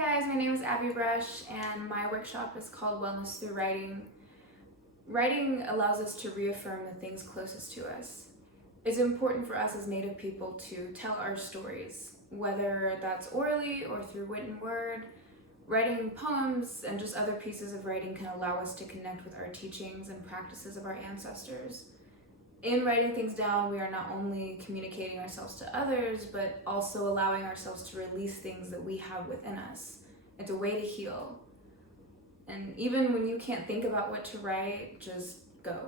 guys, my name is Abby Brush and my workshop is called Wellness Through Writing. Writing allows us to reaffirm the things closest to us. It's important for us as Native people to tell our stories, whether that's orally or through written word. Writing poems and just other pieces of writing can allow us to connect with our teachings and practices of our ancestors. In writing things down, we are not only communicating ourselves to others, but also allowing ourselves to release things that we have within us. It's a way to heal. And even when you can't think about what to write, just go.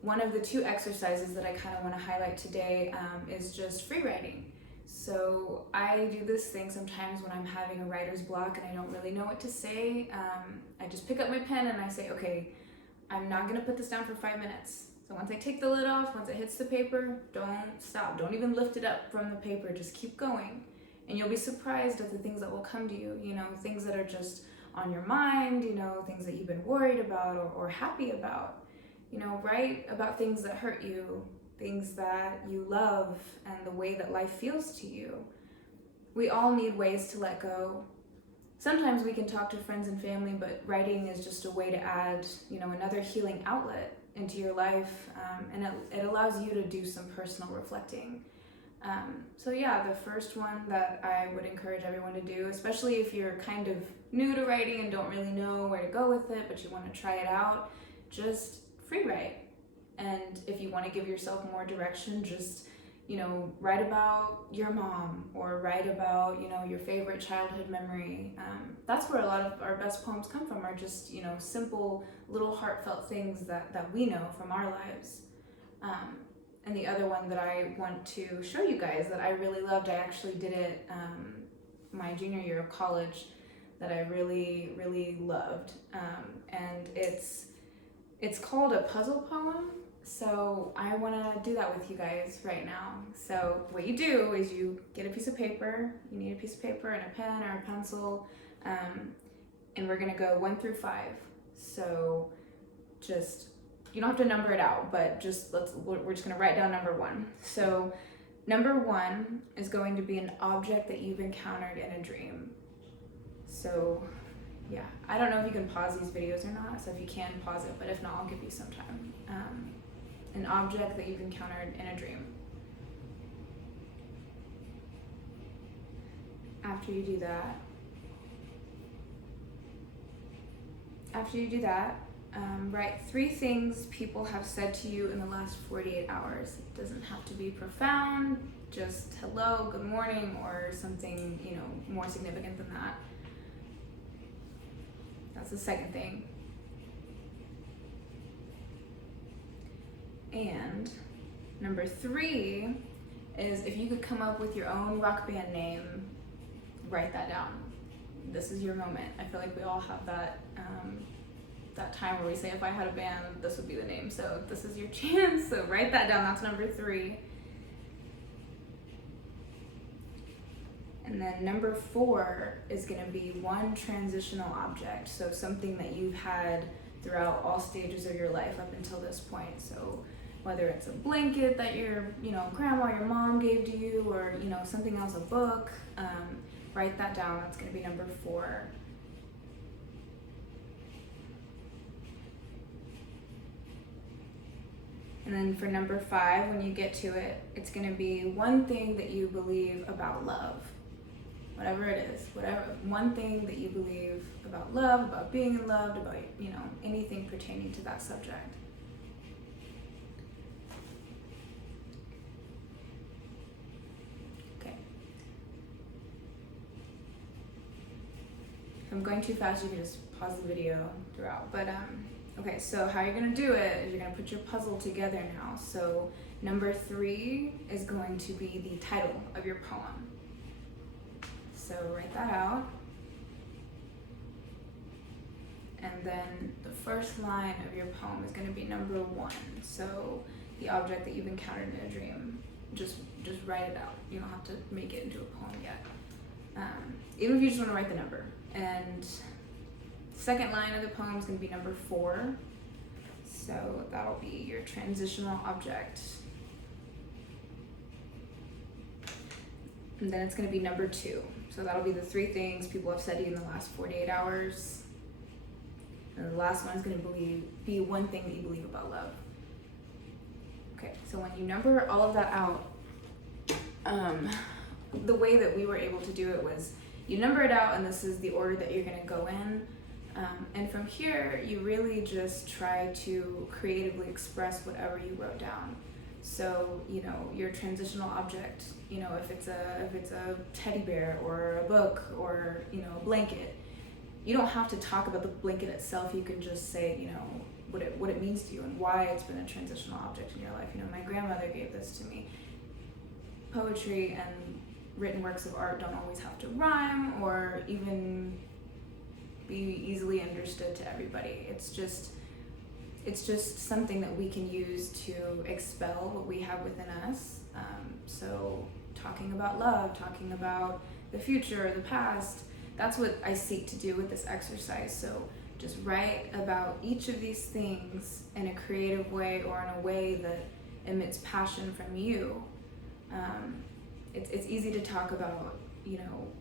One of the two exercises that I kind of want to highlight today is just free writing. So I do this thing sometimes when I'm having a writer's block and I don't really know what to say. I just pick up my pen and I say, okay, I'm not going to put this down for 5 minutes. So once I take the lid off, once it hits the paper, don't stop. Don't even lift it up from the paper. Just keep going. And you'll be surprised at the things that will come to you. You know, things that are just on your mind, you know, things that you've been worried about or happy about. You know, write about things that hurt you, things that you love, and the way that life feels to you. We all need ways to let go. Sometimes we can talk to friends and family, but writing is just a way to add, you know, another healing outlet into your life, and it allows you to do some personal reflecting. So yeah, the first one that I would encourage everyone to do, especially if you're kind of new to writing and don't really know where to go with it, but you want to try it out, just free write. And if you want to give yourself more direction, just, you know, write about your mom or write about, you know, your favorite childhood memory. That's where a lot of our best poems come from, are just, you know, simple little heartfelt things that we know from our lives. And the other one that I want to show you guys that I really loved, I actually did it my junior year of college, that I really, really loved. And it's called a puzzle poem. So I want to do that with you guys right now. So what you do is you get a piece of paper. You need a piece of paper and a pen or a pencil, and we're going to go 1 through 5. So just, you don't have to number it out, but just we're just going to write down number 1. So number 1 is going to be an object that you've encountered in a dream. So yeah, I don't know if you can pause these videos or not, so if you can, pause it, but if not, I'll give you some time. An object that you've encountered in a dream. After you do that, write 3 things people have said to you in the last 48 hours. It doesn't have to be profound, just hello, good morning, or something, you know, more significant than that. That's the second thing. And number 3 is, if you could come up with your own rock band name, write that down. This is your moment. I feel like we all have that time where we say, if I had a band, this would be the name. So this is your chance. So write that down. That's number 3. And then number 4 is going to be one transitional object. So something that you've had throughout all stages of your life up until this point. So whether it's a blanket that your, you know, grandma or your mom gave to you, or, you know, something else, a book, write that down. That's going to be number 4. And then for number 5, when you get to it, it's going to be one thing that you believe about love. Whatever it is, one thing that you believe about love, about being in love, about, you know, anything pertaining to that subject. Okay. If I'm going too fast, you can just pause the video throughout. But okay, so how you're gonna do it is you're gonna put your puzzle together now. So number 3 is going to be the title of your poem. So write that out. And then the first line of your poem is going to be number 1. So the object that you've encountered in a dream. Just write it out. You don't have to make it into a poem yet. Even if you just want to write the number. And second line of the poem is going to be number 4. So that'll be your transitional object. And then it's going to be number 2. So that'll be the 3 things people have said to you in the last 48 hours. And the last one is going to be 1 thing that you believe about love. Okay, so when you number all of that out, the way that we were able to do it was you number it out, and this is the order that you're going to go in. And from here, you really just try to creatively express whatever you wrote down. So, your transitional object, if it's a teddy bear or a book or, a blanket, you don't have to talk about the blanket itself. You can just say, what it means to you and why it's been a transitional object in your life. My grandmother gave this to me. Poetry and written works of art don't always have to rhyme or even be easily understood to everybody. It's just something that we can use to expel what we have within us. So talking about love, talking about the future, the past, that's what I seek to do with this exercise. So just write about each of these things in a creative way or in a way that emits passion from you. It's easy to talk about,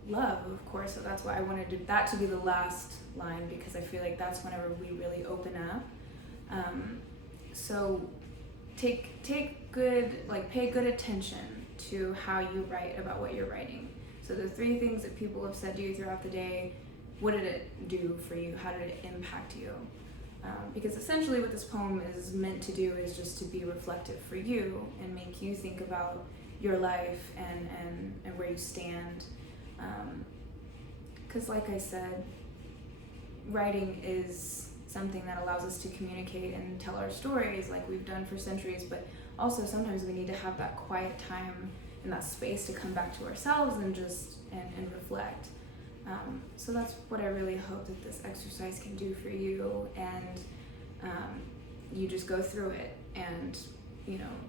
love, of course, so that's why I wanted that to be the last line, because I feel like that's whenever we really open up. So pay good attention to how you write about what you're writing. So the 3 things that people have said to you throughout the day, what did it do for you? How did it impact you? Because essentially what this poem is meant to do is just to be reflective for you and make you think about your life and where you stand. Because like I said, writing is something that allows us to communicate and tell our stories like we've done for centuries, but also sometimes we need to have that quiet time and that space to come back to ourselves and just and reflect. So that's what I really hope that this exercise can do for you, and you just go through it, and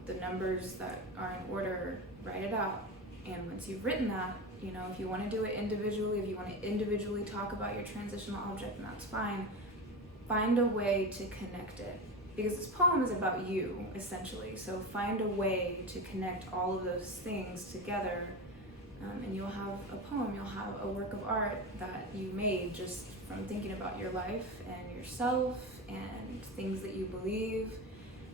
the numbers that are in order, write it out. And once you've written that, if you want to do it individually, if you want to individually talk about your transitional object, then that's fine. Find a way to connect it, because this poem is about you, essentially. So find a way to connect all of those things together, and you'll have a poem, you'll have a work of art that you made just from thinking about your life and yourself and things that you believe.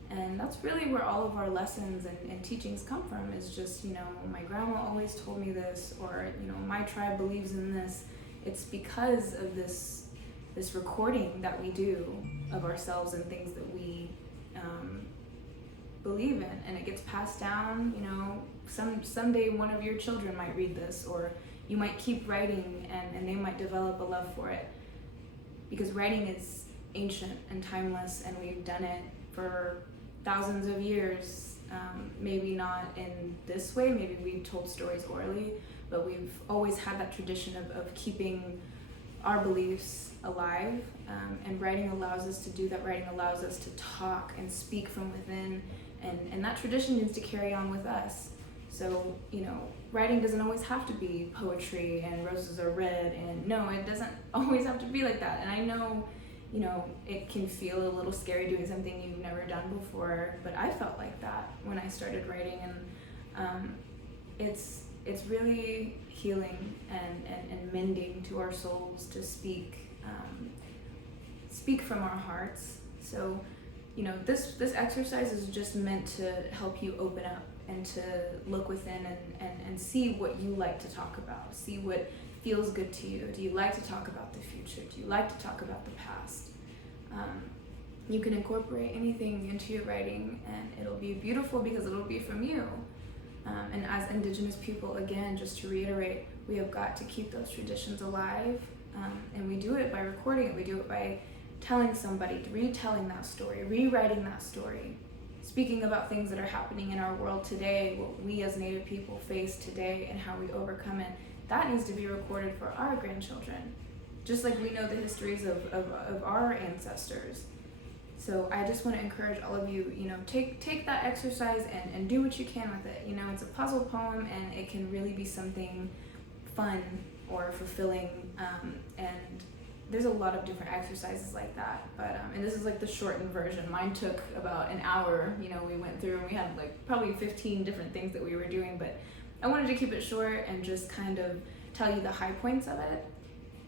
And that's really where all of our lessons and teachings come from, is just, my grandma always told me this, or, my tribe believes in this. It's because of this recording that we do of ourselves and things that we believe in, and it gets passed down. Someday one of your children might read this, or you might keep writing and they might develop a love for it, because writing is ancient and timeless, and we've done it for thousands of years. Maybe not in this way, maybe we've told stories orally, but we've always had that tradition of keeping our beliefs alive, and writing allows us to do that. Writing allows us to talk and speak from within, and that tradition needs to carry on with us. So, writing doesn't always have to be poetry and roses are red, and no, it doesn't always have to be like that. And I know, it can feel a little scary doing something you've never done before, but I felt like that when I started writing, and it's really healing and mending to our souls to speak from our hearts. So, this exercise is just meant to help you open up and to look within and see what you like to talk about, see what feels good to you. Do you like to talk about the future? Do you like to talk about the past? You can incorporate anything into your writing, and it'll be beautiful because it'll be from you. And as Indigenous people, again, just to reiterate, we have got to keep those traditions alive, and we do it by recording it. We do it by telling somebody, retelling that story, rewriting that story, speaking about things that are happening in our world today, what we as Native people face today and how we overcome it. That needs to be recorded for our grandchildren, just like we know the histories of our ancestors. So I just want to encourage all of you, take that exercise and do what you can with it. It's a puzzle poem, and it can really be something fun or fulfilling, and there's a lot of different exercises like that, but and this is like the shortened version. Mine took about an hour. We went through and we had like probably 15 different things that we were doing, but I wanted to keep it short and just kind of tell you the high points of it.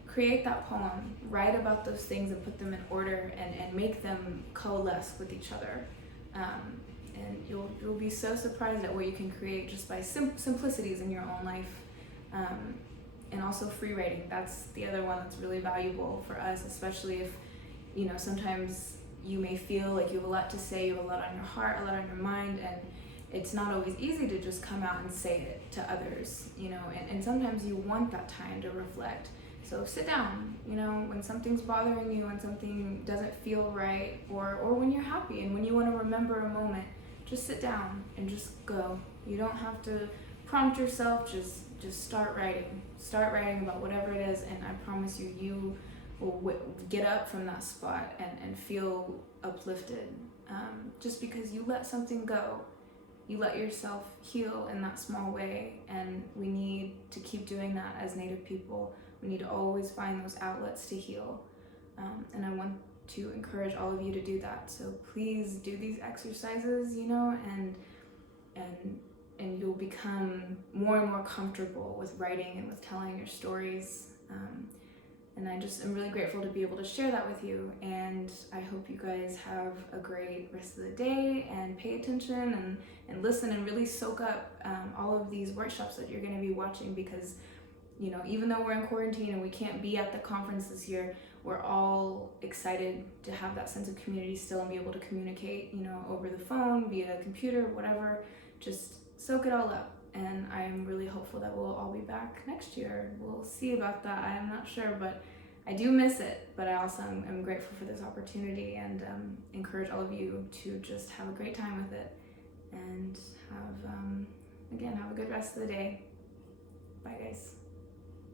Create that poem, write about those things and put them in order, and make them coalesce with each other. And you'll be so surprised at what you can create just by simplicities in your own life. And also free writing, that's the other one that's really valuable for us, especially if, sometimes you may feel like you have a lot to say, you have a lot on your heart, a lot on your mind, and it's not always easy to just come out and say it to others, and sometimes you want that time to reflect. So sit down, when something's bothering you, when something doesn't feel right, or when you're happy and when you want to remember a moment, just sit down and just go. You don't have to prompt yourself, just start writing. Start writing about whatever it is, and I promise you will get up from that spot and feel uplifted. Just because you let something go, you let yourself heal in that small way, and we need to keep doing that as Native people. We need to always find those outlets to heal, and I want to encourage all of you to do that. So please do these exercises, and you'll become more and more comfortable with writing and with telling your stories. And I just am really grateful to be able to share that with you, and I hope you guys have a great rest of the day, and pay attention and listen and really soak up all of these workshops that you're going to be watching, because even though we're in quarantine and we can't be at the conference this year, we're all excited to have that sense of community still and be able to communicate, over the phone, via computer, whatever. Just soak it all up. And I'm really hopeful that we'll all be back next year. We'll see about that. I'm not sure, but I do miss it. But I also am grateful for this opportunity, and encourage all of you to just have a great time with it, and have a good rest of the day. Bye, guys.